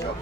Çok